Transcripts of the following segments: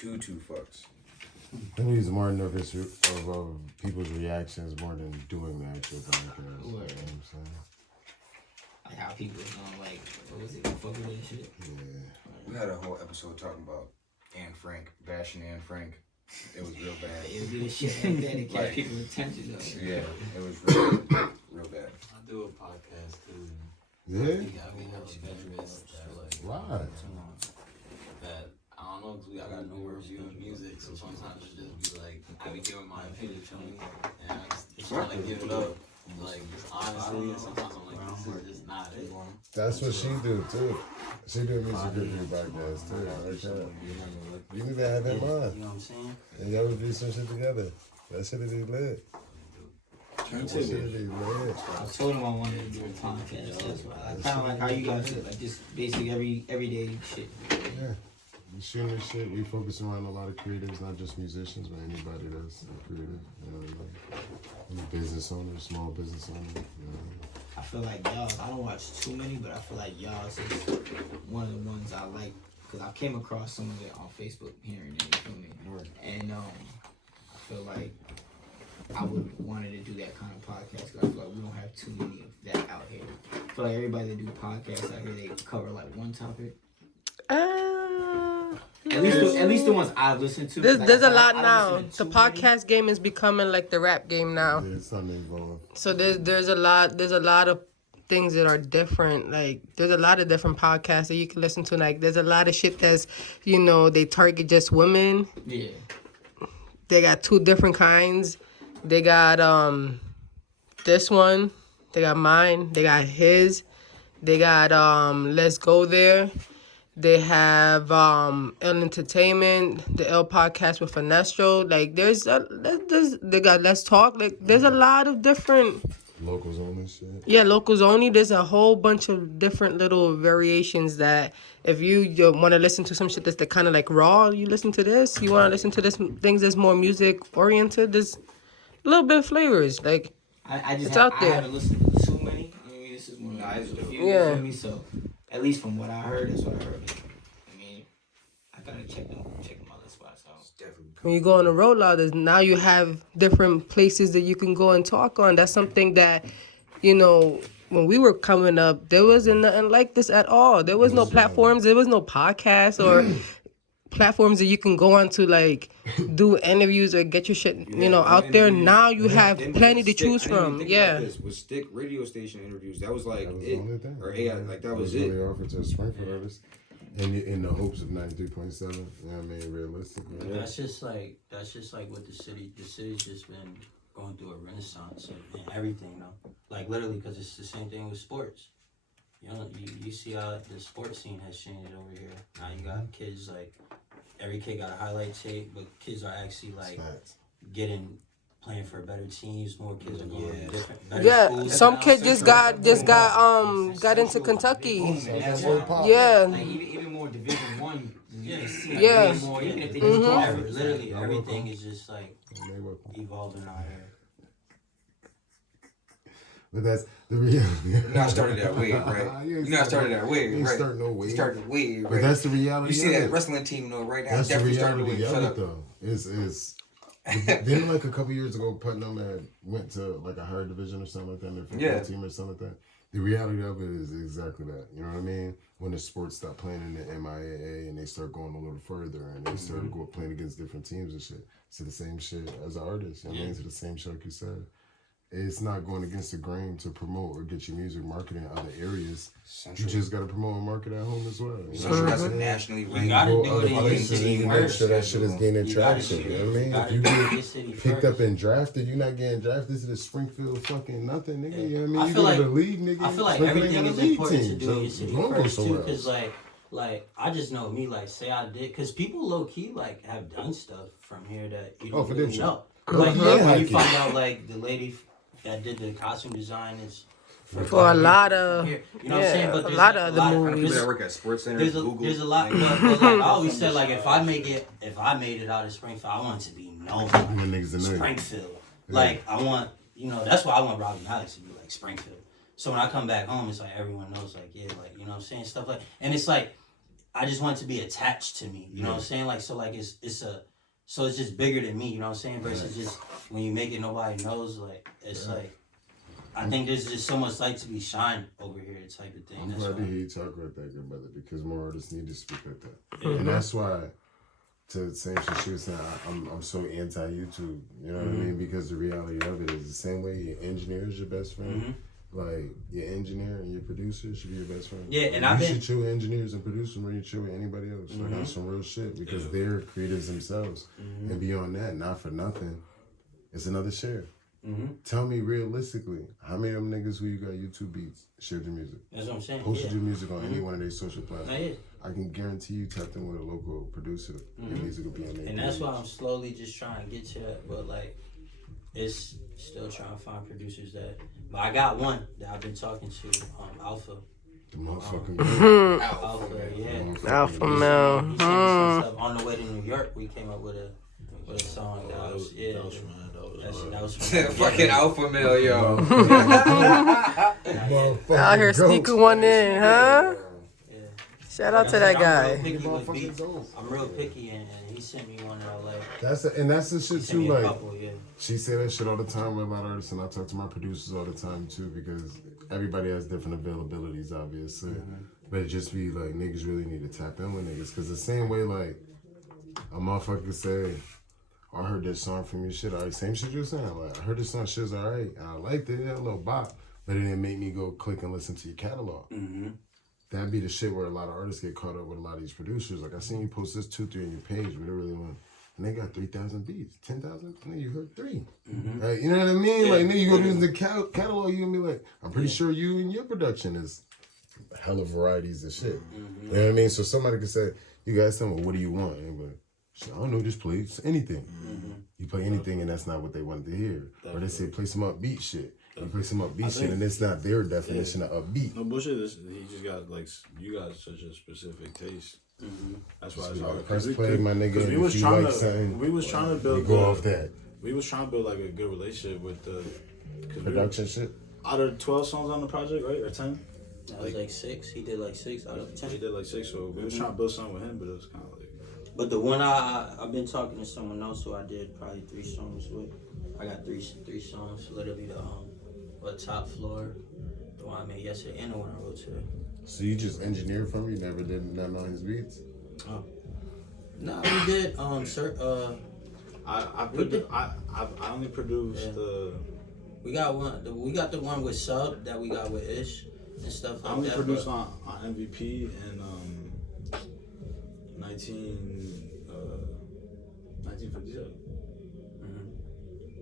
two fucks. I think he's more nervous of people's reactions more than doing the actual podcast. You know what I'm saying? Like how people was gonna like, what was it, fuck with that shit? Yeah. We had a whole episode talking about Anne Frank, bashing Anne Frank. It was real bad. It would be the shit like that to catch people's attention though. Yeah, it was real bad. I do a podcast too. Yeah? I mean, I'm veterans that like, Why? that I don't know, cause I got no review of music, so sometimes it just be like, I be giving my opinion to me, and I just trying to give it up, like, just honestly, and sometimes I'm like, this is just not it. That's what she do too. She do a music review podcast too. Like that. You need to have that mind. You know what I'm saying? And y'all review some shit together. That shit is lit. Me That too. shit is lit. I told him I wanted to do a podcast. That's why. I kind of like how you guys do, like just basic everyday shit. Yeah. We shooting this shit. We focus around a lot of creatives, not just musicians, but anybody that's creative. You know, like business owners, small business owners. You know. I feel like y'all, I don't watch too many, but I feel like y'all's is one of the ones I like because I came across some of it on Facebook here and there, you feel me? And I feel like I would wanted to do that kind of podcast because I feel like we don't have too many of that out here. I feel like everybody that do podcasts out here, they cover like one topic. At least the ones I've listened to. There's a lot now. The podcast game is becoming like the rap game now. Yeah, it's something involved. So there's a lot of things that are different. Like there's a lot of different podcasts that you can listen to. Like there's a lot of shit that's, they target just women. Yeah. They got two different kinds. They got this one. They got mine. They got his. They got Let's Go There. They have L Entertainment, the L Podcast with Finestro. Like they got Let's Talk. Like there's a lot of different Locals only shit. Yeah, locals only. There's a whole bunch of different little variations that if you want to listen to some shit that's kind of like raw, you listen to this. You want to listen to this things that's more music oriented. There's a little bit of flavors. Like I just it's out there. I haven't listened to too many. I mean, this is one of the few. Yeah. You feel me? So at least from what I heard, that's what I heard. I mean, I gotta check them other spots out. When you go on a rollout, now you have different places that you can go and talk on. That's something that, when we were coming up, there wasn't nothing like this at all. There was no platforms. There was no podcasts or platforms that you can go on to, like, do interviews or get your shit, out there. Now you have plenty to choose from. Yeah. With stick radio station interviews, that was like That was it. the only thing. Or AI, like that was it. Really offered to a Springfield artist. In the hopes of 93.7, you know what I mean, realistically. Yeah. That's just like what the city's just been going through a renaissance and everything, though. Like literally, because it's the same thing with sports. You see how the sports scene has changed over here. Now you got kids like every kid got a highlight tape, but kids are actually like playing for better teams. More kids are going to different better schools. Some kid just got into Kentucky. Yeah. Like even more Division One. Yeah. More, even if they just Literally everything is just like evolving out here. But that's the reality. You're not started that way, right? You're not started that way, You ain't right? starting no way. You started way, right? But that's the reality. You see of that it. wrestling team, though, right now? That's the Definitely started reality way. of Shut it, up. though. Is then like a couple years ago, Putnam had went to like a higher division or something like that, their football team or something like that. The reality of it is exactly that. You know what I mean? When the sports stop playing in the MIAA and they start going a little further and they start playing against different teams and shit. It's the same shit as an artist. You know what I mean? It's the same shit like you said. It's not going against the grain to promote or get your music marketed in other areas. You just got to promote and market at home as well. Central got some nationally ranked. You gotta do it in your Make city first. sure that shit is gaining traction. You know what I mean? If you get city picked first. up and drafted, you're not getting drafted to the Springfield fucking nothing, nigga. You know what I mean? I You feel go like- to the league, nigga. I feel like Springfield everything ain't is got a league important to team, do so in your city you wanna go first too, somewhere because else. like I just know me, like say I did, because people low key like have done stuff from here that you don't for really them shit. know. Mhm. Like Yeah, when you hiking. find out like the lady that did the costume design is For a lot of, here. You know what I'm saying? But a there's lot like, of a lot other People movies. that work at sports centers, Google. there's a lot, but like I always said, like if I made it out of Springfield, I want it to be known. You want niggas to know. Springfield. Like I want, that's why I want Robby Malic to be like Springfield. So when I come back home, it's like everyone knows, like, yeah, like, you know what I'm saying? Stuff like, and it's like, I just want it to be attached to me. You know what I'm saying? Like, so like it's just bigger than me. You know what I'm saying? Versus just when you make it, nobody knows. Like, it's like. I think there's just so much light to be shined over here, type of thing. I'm that's glad to why. hear you talk like that, good brother, because more artists need to speak like that. And that's why, to the same shit she was saying, I'm so anti-YouTube, you know what I mean? Because the reality of it is the same way your engineer is your best friend, like your engineer and your producer should be your best friend. Yeah, and you should chill with engineers and producers when you chill with anybody else. Like, that's some real shit, because they're creators themselves. And beyond that, not for nothing, it's another share. Tell me realistically, how many of them niggas who you got YouTube beats shared your music? That's what I'm saying. Posted your music on any one of their social platforms. Yeah. I can guarantee you tapped in with a local producer. Your music will be on there. And that's why I'm slowly just trying to get to that. But like, it's still trying to find producers that. But I got one that I've been talking to, Alpha. The motherfucking Alpha, yeah. Alpha male. He sent me some stuff. On the way to New York, we came up with a song that was that was Fucking alpha male, yo. Out here sneaking one in, huh? Yeah. Shout out to that guy. I'm real picky, and he sent me one that I like. That's the shit Sent too. me a Like, couple, yeah. she say that shit all the time with a lot of artists, and I talk to my producers all the time too, because everybody has different availabilities, obviously. But it just be like, niggas really need to tap in with niggas, because the same way like a motherfucker say, I heard this song from you, shit, alright, same shit you were saying. Like, I heard this song, shit's alright, and I liked it, a little bop, but it didn't make me go click and listen to your catalog. That'd be the shit where a lot of artists get caught up with a lot of these producers. Like, I seen you post this 2-3 on your page, but it really went, and they got 3,000 beats, 10,000, nigga, you heard 3. Right? You know what I mean? Like, nigga, you go to the catalog, you gonna be like, I'm pretty sure you and your production is a hell of varieties of shit. You know what I mean? So somebody could say, you guys tell me, what do you want? And you're like, I don't know, just play anything. You play anything, and that's not what they wanted to hear. Or they say, play some upbeat shit. You play some upbeat shit, and it's not their definition of upbeat. No bullshit. He just got like, you got such a specific taste. That's why it's hard. Press play, my nigga. Because we and was if you trying like to, something, we was trying to you build. go off that We was trying to build like a good relationship with the production shit. Out of 12 songs on the project, right, or 10? That was like 6. He did like 6 out of 10. He did like 6, so we was trying to build something with him, but it was kind of like. But the one I've been talking to someone else who I did probably 3 songs with. I got three songs. Literally the Top Floor, the one I made yesterday, and the one I wrote today. So you just engineered from him? You never did none on his beats? No, we did. I only produced the. We got one. We got the one with Sub that we got with Ish and stuff like that. I only produced on MVP and 1957.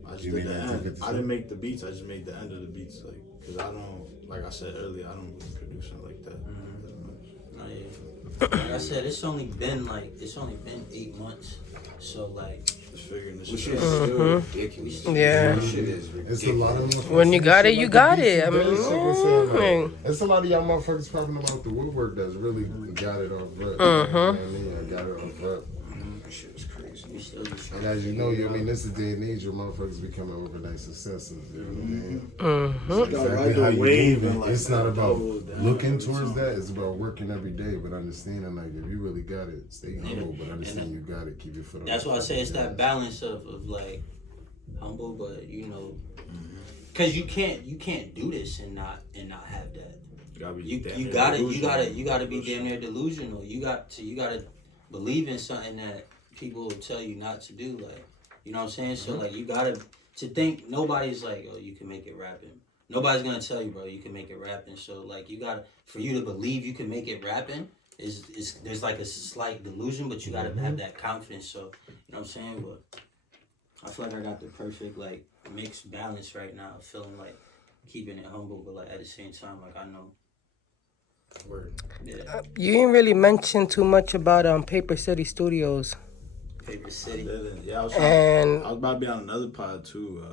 I just did the end. I didn't make the beats. I just made the end of the beats, like, cause I don't, like I said earlier, I don't really produce it like that. Oh, yeah. Like I said, it's only been 8 months. So like, Just figuring this This shit shit out. is still ridiculous. Yeah. This shit is ridiculous. It's a lot of motherfuckers. When you got it, you got it. I mean, mean, it's a lot of y'all motherfuckers popping about the woodwork that's really got it off rep. You know what I mean? I got it off rep. This shit is crazy. we still just And as you know, this is day and age where motherfuckers becoming overnight successes. You know what I mean? Exactly how you moving. It's not about looking towards that. It's about working every day, but understanding, like, if you really got it, stay humble, but understand you got it. Keep your foot on. That's why I say it's that balance of like humble, but because you can't do this and not have that. You gotta be damn near delusional. You gotta believe in something that people will tell you not to do. Like, you know what I'm saying? So like, you gotta to think nobody's like, oh, you can make it rapping. Nobody's gonna tell you, bro, you can make it rapping. So like, you gotta, for you to believe you can make it rapping, is there's like a slight delusion, but you gotta have that confidence. So you know what I'm saying? But I feel like I got the perfect like mixed balance right now, feeling like keeping it humble, but like at the same time, like I know. Word. Yeah. you didn't really mention too much about Paper City Studios. Paper City. Yeah, I was about to be on another pod too.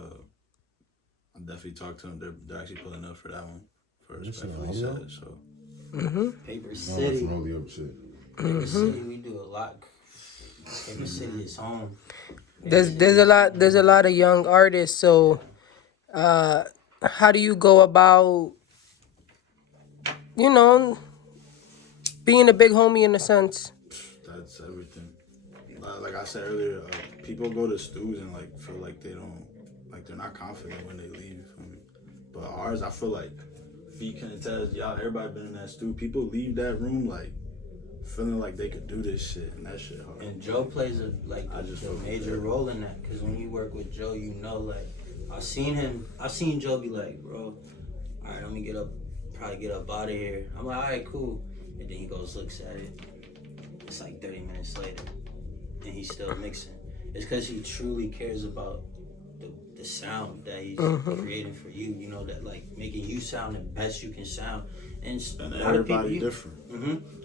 I definitely talked to them. They're actually pulling up for that one. For respectfully said, so. Paper No, it's City. rolly up shit. Paper City, we do a lot. Paper City is home. There's a lot of young artists. So, how do you go about, Being a big homie in a sense. That's everything. Like I said earlier, people go to stews and like feel like they're not confident when they leave. But ours, I feel like V can attest, y'all, everybody been in that stew. People leave that room like feeling like they could do this shit, and that shit hard. And Joe plays a major role in that, because when you work with Joe, you know, like I've seen Joe be like, bro, all right, let me probably get up out of here. I'm like, all right, cool. And then he goes, looks at it. It's like 30 minutes later, and he's still mixing. It's because he truly cares about the sound that he's creating for you. You know, that like making you sound the best you can sound. And everybody different.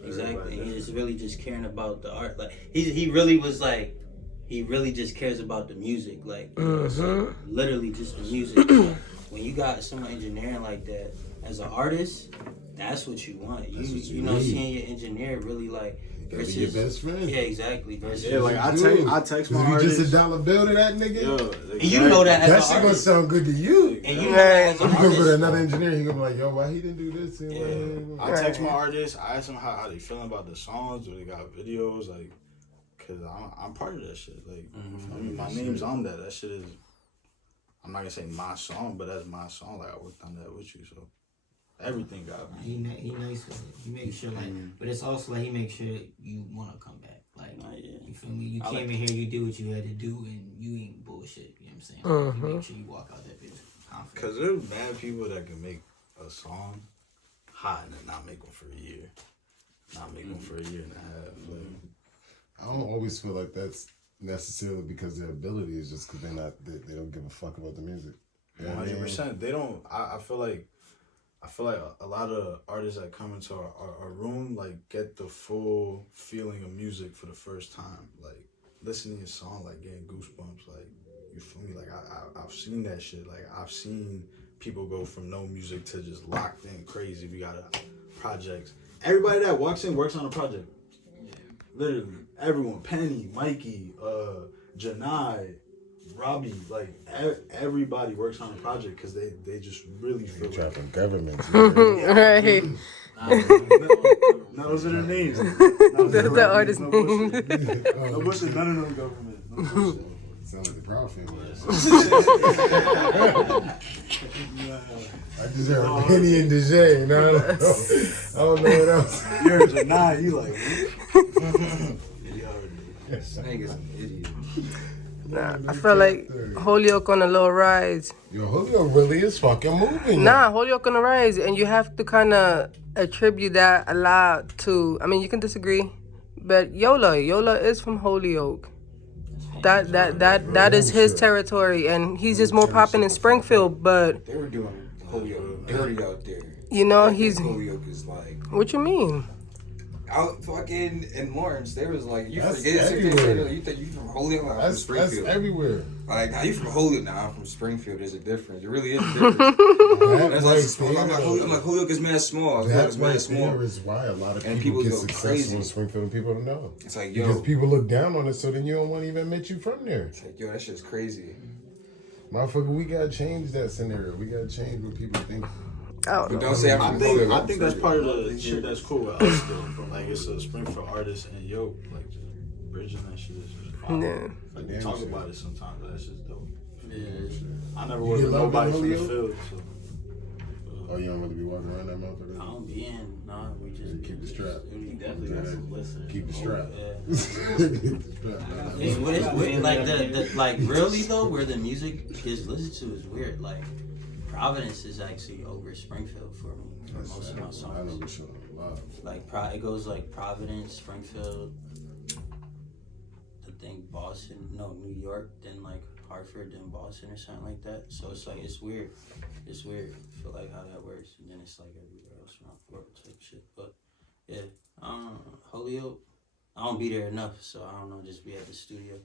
Exactly. And he's really just caring about the art. Like he really just cares about the music. Like, literally just the music. So when you got someone engineering like that, as an artist, that's what you want. You know, seeing your engineer really like versus your best friend. Yeah, exactly. Versus, yeah, like I text my artist. Just $1 bill to that nigga. Yo, exactly. And you know that as that shit gonna sound good to you. And you know that as an you artist. go to another engineer, he gonna be like, yo, why he didn't do this? Yeah. I text my artists. I ask them how they feeling about the songs. Do they got videos? Like, cause I'm part of that shit. Like, I mean, my name's on that. That shit is. I'm not gonna say my song, but that's my song. Like, I worked on that with you, so. Everything got me. He nice with it. He makes sure but it's also like he makes sure you want to come back. Like, you feel me? You came in here, you did what you had to do, and you ain't bullshit. You know what I'm saying? You make sure you walk out that bitch confident. Cause there's bad people that can make a song hot and then not make one for a year, not make one for a year and a half. Like, I don't always feel like that's necessarily because their ability is just because they don't give a fuck about the music. 100%. They don't. I feel like a lot of artists that come into our room like get the full feeling of music for the first time. Like listening to your song, like getting goosebumps. Like, you feel me? Like I've seen that shit. Like I've seen people go from no music to just locked in crazy. We got projects. Everybody that walks in works on a project. Yeah. Literally everyone. Penny, Mikey, Janai, Robby, like everybody works on a project because they just really feel trapping governments. Right. No, those are their names. The artist no bullshit. No bullshit. None of them government. No bullshit. Sound like the Proud Family. I just heard Penny and DJ. No, I don't know what else. You're Janai. You like This nigga's an idiot. Nah, I feel like Holyoke on a little rise. Yo, Holyoke really is fucking moving. Nah, Holyoke on the rise, and you have to kind of attribute that a lot to. I mean, you can disagree, but Yola is from Holyoke. That is his territory, and he's just more popping in Springfield. But they were doing Holyoke dirty out there. You know, Holyoke is like. What you mean? Out fucking in Lawrence, they was like, you that's forget everywhere. You think you from Holyoke? Like, I'm from Springfield. That's everywhere. Like, how you from Holyoke? Now I'm from Springfield. There's a difference. It really is a difference. I'm like, Holyoke is mad small. That's why there is why a lot of people get successful in Springfield and people don't know. It's like, yo, because people look down on it, so then you don't want to even admit you from there. It's like, yo, that shit's crazy. Motherfucker, we gotta change that scenario. We gotta change what people think. But don't say I'm from Holyoke. I think that's part of the shit that's cool with us though. Like, it's a Springfield artist and yo, like just bridging that shit is just fun. Yeah. Like, we talk about it sometimes. That's just dope. Yeah. I never worked with nobody from the field, so. Oh, you don't really be walking around that motherfucker? I don't be in. No, we just keep the strap. He definitely got some listen. Keep the strap. It's weird. Like the like really though, where the music gets listened to is weird. Like Providence is actually over Springfield for me for most of my songs. I know we show love. Like it goes like Providence, Springfield, I think Boston, no New York, then like Hartford, then Boston or something like that. So it's like it's weird. It's weird. I feel like how that works, and then it's like everywhere else around Florida type shit. But yeah, Holyoke, I don't be there enough, so I don't know. Just be at the studio.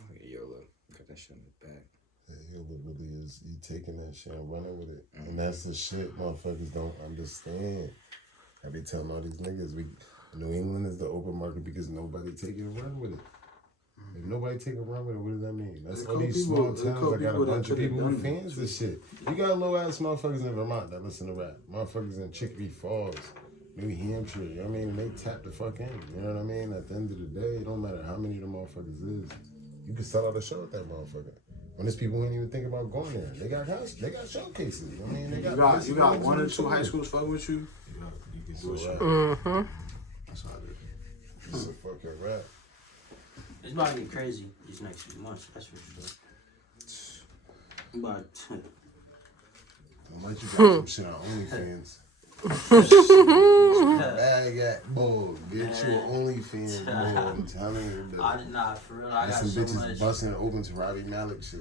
Oh, yeah, YOLO. Got that shit in the back. Yeah, YOLO really is. You taking that shit and running with it. And that's the shit motherfuckers don't understand. I be telling all these niggas, New England is the open market because nobody take it and run with it. If nobody take a run with it, what does that mean? That's all these small towns that got a bunch of people who fans of shit. You got low ass motherfuckers in Vermont that listen to rap. Motherfuckers in Chickadee Falls. maybe Hampshire, you know what I mean? And they tap the fuck in, you know what I mean? At the end of the day, it don't matter how many of the motherfuckers is. You can sell out a show with that motherfucker. When there's people who ain't even think about going there. They got showcases. I mean, they got you got one or two high schools fucking with you. You can do a show. Mm-hmm. That's how I do. It's a fucking rap. It's about to get crazy these next few months. That's for sure. But Might you got some shit on OnlyFans. Bag at boy, get you an OnlyFans, boy. I'm telling you, I did not, for real. I got some so bitches much. busting open to Robby Malic shit.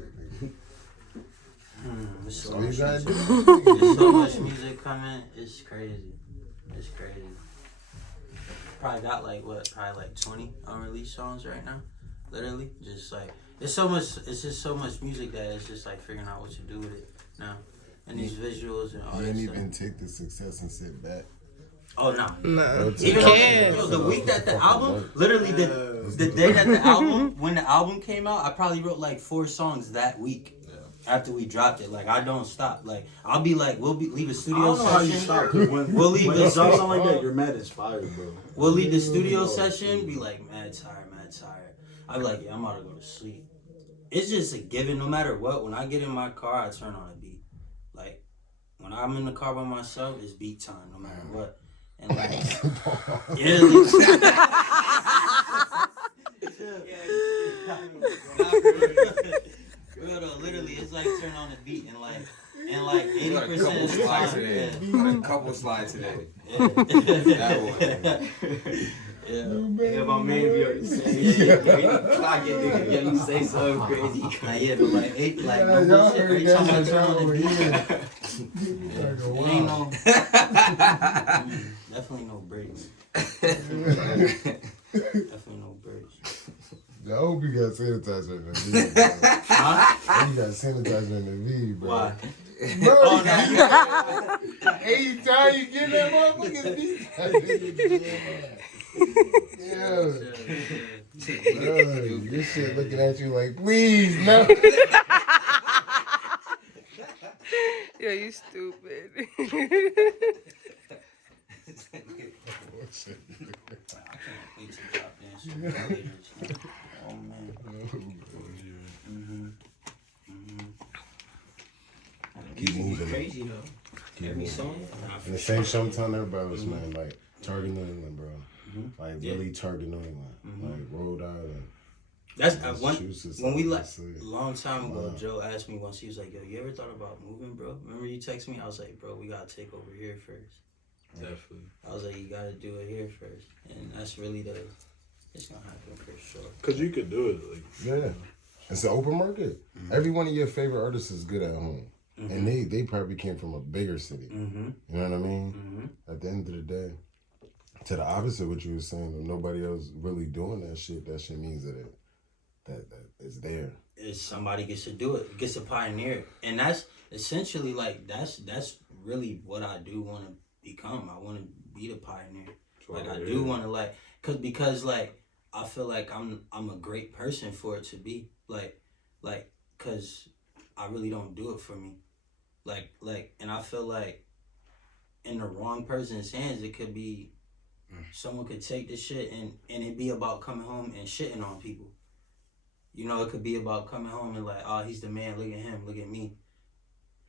There's so All you much gotta music. do. There's so much music coming. It's crazy. It's crazy. Probably got probably 20 unreleased songs right now. Literally, just like it's just so much music that it's just like figuring out what to do with it now. And these visuals and all You that didn't stuff. even take the success and sit back. Oh no. No. Even though, the week that the album, literally the day that the album, when the album came out, I probably wrote like 4 songs that week. After we dropped it, like I don't stop. Like I'll be like, leave a I studio don't know how you session. stop, because when We'll it drops on like that, you're mad inspired, bro. We'll leave the studio session, be like, mad tired. I'll be like, yeah, I'm about to go to sleep. It's just a given, no matter what. When I get in my car, I turn on a beat. Like, when I'm in the car by myself, it's beat time, no matter what. And like, yeah. Real though, literally, it's like turn on the beat and like 80% of the time. A couple slides today. Yeah. That one. Yeah. Yeah, my man be already saying shit. Clock it, nigga. Yeah, you say something crazy. Like, yeah, but like no bullshit. Every time I turn on the beat, it ain't no. Definitely no breaks. Definitely no breaks. I hope you got sanitizer in the V, bro. Huh? I hope you got sanitizer in the V, bro. Why? Bro, Oh, no, every time you get that motherfucking beat, yeah. This shit looking at you like, please, no. Yo, you stupid. Wait to drop dance later. Oh man. Keep moving. Crazy though. Every song. And the same show I'm telling everybody was, man, like, target New England, bro. Like, really target New England. Like, Rhode Island. That's Massachusetts, when we like obviously. a long time ago. Wow. Joe asked me once. He was like, "Yo, you ever thought about moving, bro?" Remember you texted me? I was like, "Bro, we gotta take over here first." Definitely. I was like, "You gotta do it here first," and that's really it's gonna happen for sure. Because you could do it. Like, Yeah. It's an open market. Every one of your favorite artists is good at home. And they probably came from a bigger city. You know what I mean? At the end of the day, to the opposite of what you were saying, if nobody else really doing that shit means that it's there. Is somebody gets to do it, gets to pioneer it. And that's essentially like that's really what I do want to become. I want to be the pioneer. Like I do want to because like I feel like I'm a great person for it to be like because I really don't do it for me. Like and I feel like in the wrong person's hands it could be someone could take this shit and it be about coming home and shitting on people. You know, it could be about coming home and like, oh, he's the man, look at him, look at me.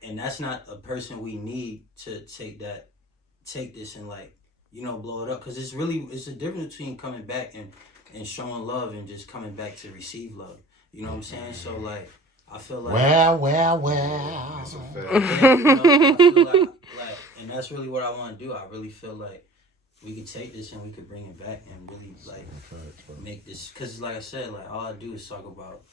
And that's not a person we need to take this and like, you know, blow it up. Because it's a difference between coming back and showing love and just coming back to receive love. You know what I'm saying? So like, I feel like... Well. that's a fact. I feel like, and that's really what I want to do. I really feel like we could take this and we could bring it back and really like make this, because like I said, like all I do is talk about